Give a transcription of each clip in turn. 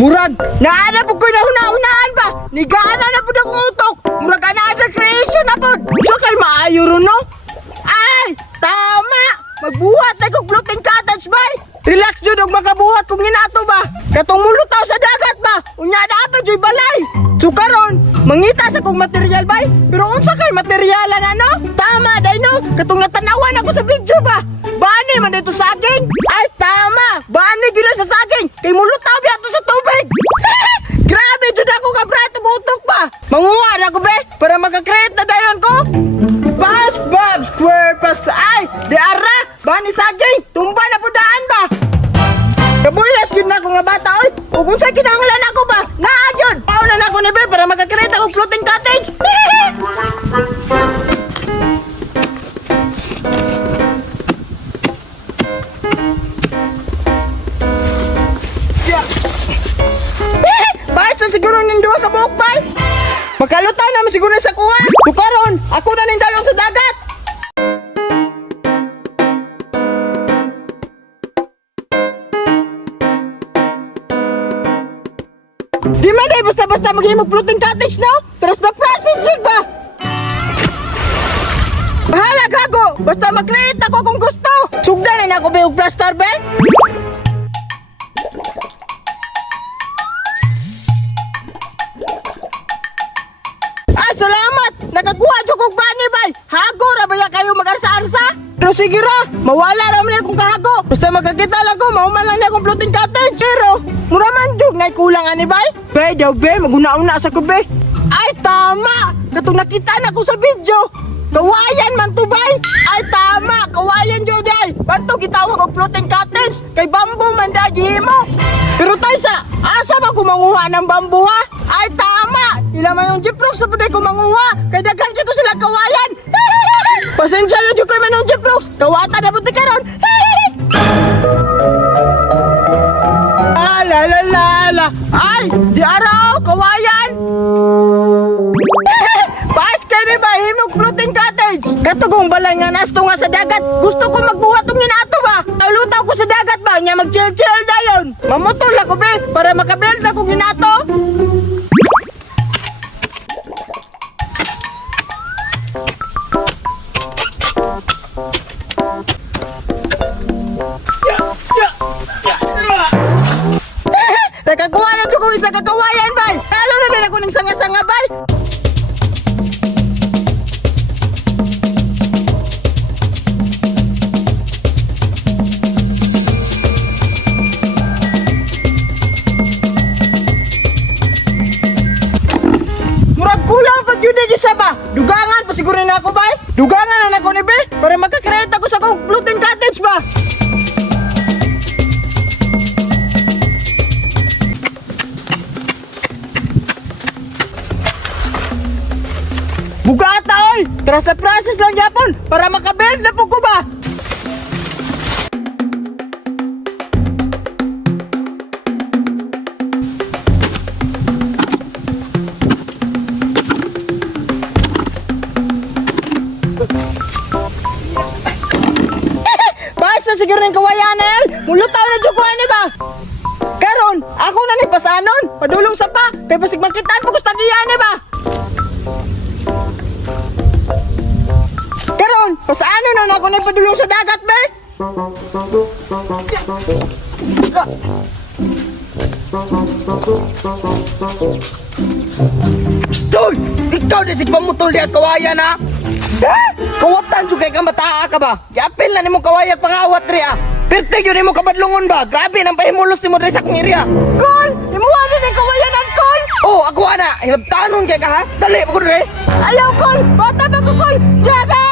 Murag, naana po ko na una-unahan ba? Nigana na po na kong utok. Murag, another creation na po. So kay maayo ron, no? Ay, tama. Magbuhat na kong floating cottage ba? Relax dyan og makabuhat kung hinato ba? Katong mulutaw sa dagat ba? Unya na ato dyan balay. So karon, mangita sa kong material ba? Pero unsa kay materialan ano? Tama, day no? Katong natanawan ako sa video ba? Bani man dito saging? Ay, tama. Bani gila sa saging. Kay mulutaw biya to sa tubig. Grabe, dyan ako kabrato utok ba? Manguha na ko be, para makakreate na dayon ko. Bas, bab, square, pas, ay, di ara, bani saging, tumba na po daan ba? Kabulas yun na ako nga bata, oy. O kung sa'y kinangulan ako ba, naayod. Paulan ako ni be, para makakreate ako floating cottage. Bakit sa siguro ng duwa ka buhok ba? Makalutang naman siguro sa kuha. Tukaron, ako na ning dalong sa dagat. Di man ay basta-basta maghimog floating cottage, no? Trust the process, yun ba? Bahala, gago. Basta mag-create ako kung gusto. Sugdan na ako ba yung plaster, be? Salamat! Nakakuha dyan kong bani bay! Hago ra ba ya kayo mag-arsa-arsa? Pero sige ra, mawala ra man akong kahago. Basta magkakita lang ko, mahuman lang niya akong floating cottage. Pero, muraman dyan, na'y kulang ani bay? Bay daw be, maguna-una sa ko be. Ay tama! Katong nakita na ko sa video. Kawayan man to bay! Ay tama! Kawayan dyan day! Bato gitawag og floating cottage. Kay bamboo man day gihimo. Pero tayo sa, asa ba kumanguha ng bamboo ha? Ay tama! Ila man yung Jeeprox sa puday kumanguha. Kay daghan kito sila kawayan. Pasensya na dyan kayo man yung Jeeprox. Kawata na puti karon. La la la la. Ay! Di araw! Kawayan! Paas kayo ni ba? Himog floating cottage. Katugong balay nga nasto nga sa dagat. Gusto ko magbuhat ng inato ba? Lutaw ko sa dagat ba? Nga mag-chill-chill dayon. Mamutol ako be, para makabuild ako ginato. Nakakuha na ko isa kakawayan bay. Talo na din ako ng sanga-sanga bay. Murag kulang pag yun na isa ba? Dugangan pa siguro na ako bay. Dugangan na ako ni be, para makakreate ako sa kong floating cottage ba? Bugata oy! Trust the process lang yapon para makabuild na po ko ba? Bakit sa siguro ng kawayanel? Mulutaw na dyan ko ani ba? Karon, ako na ni pasanon. Padulong sa pa, kay basig magkitaan po gusto diyan ba? Karon, pasaano na ako na padulong sa dagat, be? Stoy! Ikaw di si pamutol diya kawayan ha? Kawatan dyan kay kamataa ka ba? Yapil na ni mong kawayak pangawat riya. Pirte yun ni mong kabadlungon ba? Grabe nang pahimulos ni mo rin sa akong area. Kol! Imuha na ng kawayanan, Kol! Oh, ako ana. Hilabtanon kay ka ha? Dali, pagod rin. Ayaw, Kol! Bata ba ko, Kol? Yagan!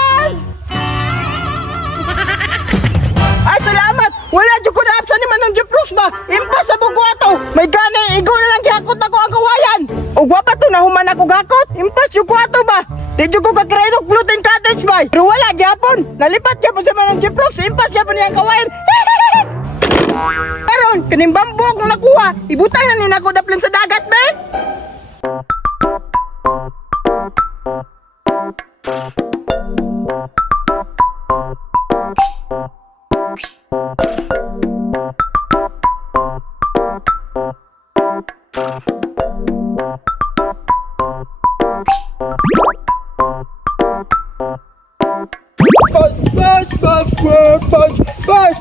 Ay, salamat! Wala dyan ko na-apsan ni Manang Jeeprox ba? Impas sa buko ato! May gani, igo na lang gihakot ako ang kawayan! O gwapa to, nahuman ako gakot! Impas yung ato ba? Di dyan ko kakreidok floating cottage ba? Pero wala, gyapon! Nalipat gyapon sa Manang Jeeprox! Impas gyapon niya ang kawayan! Karon, kaning bambu akong nakuha! Ibutang na nina ko daplin sa dagat, be! Pas.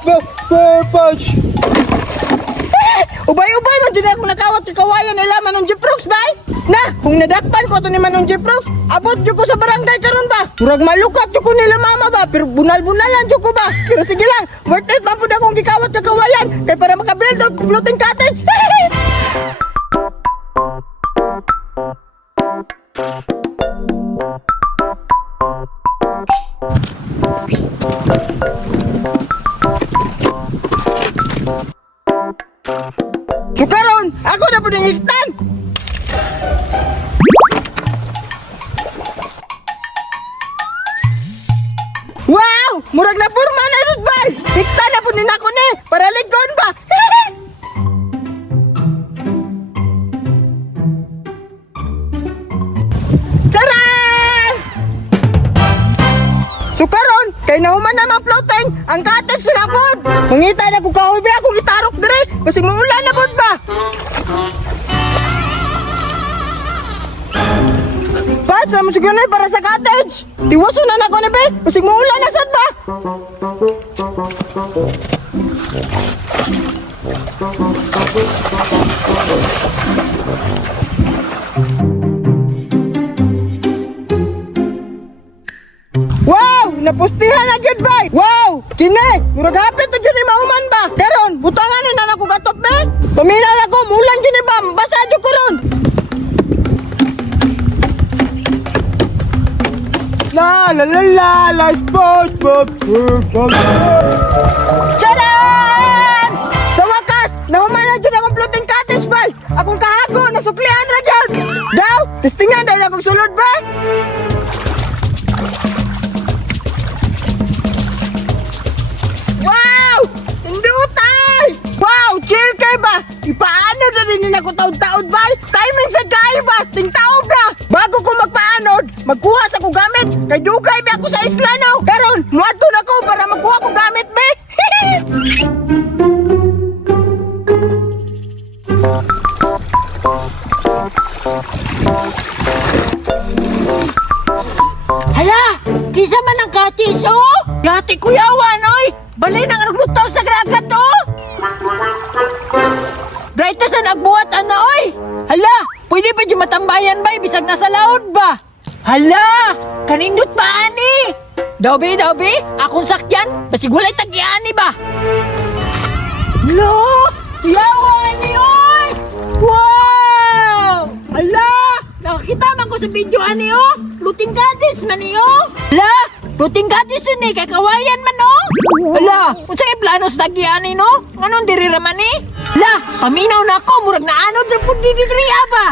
Ubay-ubay man din ako nakawat kay kawayan nila Manong Jeprox bay. Na, kung nadakpan ko to ni Manong Jeprox, abot jud ko sa barangay karon ba. Murag malukat jud ko nila mama ba, pero bunal-bunalan jud ko ba. Pero sige lang, worth it man pud akong gikawat kay kawayan kay para makabuild og floating cottage. So karon, ako na po nangiktan. Wow! Murag na purma na ito ba? Hiktan na po din ako ni, para ligon ba? Charan! So karon, kay nahuman naman floating, ang cottage sila pod. Mangita na ko kahulbi akong itarok dire, kasi muulan na pod ba? Pat, naman siguro na para sa cottage. Tiwaso na na ko na be, kasi muulan na sad ba? Wow! Napustihan na dyan ba? Wow! Kine! Murag hapit na dyan ni mahuman ba? Karon, butangan na na ako gatop be! Pamila na ko, mulan dyan ni ba? Basa dyan ko ron! La la la la la spot pop pop. Charan! Sa wakas, nahuman na dyan akong floating cottage ba? Akong kahago, nasuklihan na dyan! Daw, testingan dahil akong sulod ba? Wow! Indutay! Wow! Chill kay ba? Ipaano na rin ako taod-taod ba? Timing sa kayo ba? Tingtaob na! Bago ko magpaanod, magkuha sa ko gamit. Kay dugay ba ako sa isla no? Karon, muadto na ko para magkuha ko gamit be. Hala! Kisa man ang katis oh! Gati kuyawan oy! Balay nang naglutaw sa gragat oh! Bright sa nagbuhat ana oy! Hala! Pwede pa di matambayan ba? Bisag nasa laod ba? Hala! Kanindot pa ani? Dawbi! Akong sakyan? Basig walay tag-iani ba? Hala! Kuyawan ni oy! Wow! Hala! Nakakita man ko sa video ani oh! Luting gadis man ni oh! Hala! Luting gadis yun eh! Kay kawayan man oh! Hala! Kung sa'yo planos tag-iani no? Nganon diri raman eh? Hala! Paminaw na ako! Murag na anod na po dididriya ba?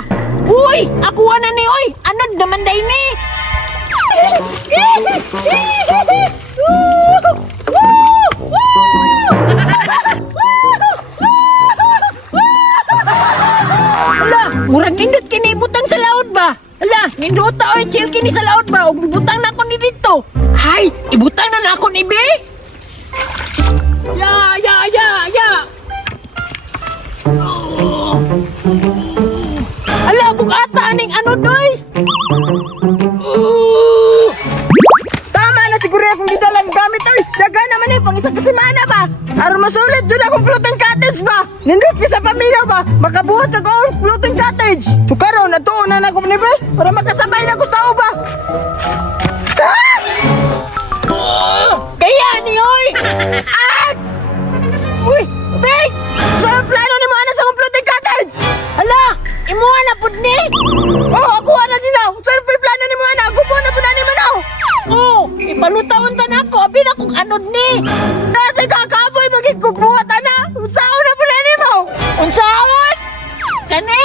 Uy! Ako na ni oy! Anod naman day ni! Hala! Murag nindot kinibutang sa laod ba? Hala! Nindot ta oy! Chill kini sa laod ba? Huwag butang na ako ni dito! Hay! Ibutang na ako ni be! Ya! Ala, bugata aning ano doy? Tama na siguro akong gidalang gamit oy. Daga naman eh pang isang kasimana ba? Aron masulit jud akong floating cottage ba? Nindot ki sa pamilya ba? Makabuhat ako ang floating cottage. So karon natuon na ako ni be para makasabay na ko tao ba? Kaya ni oy. Uy, Big! So ang plano ni mo ana sa akong floating cottage? Hala, imuha na pud ni. Oh, ako na din na. Saan pa yung plano ni mo ana? Gubo na po na ni man oh. Oh, ipalutaon ta na ako. Abi na kung anod ni. Dati kakaboy magigugbuhat ana. Unsaon na po na ni mo? Unsaon? Kani?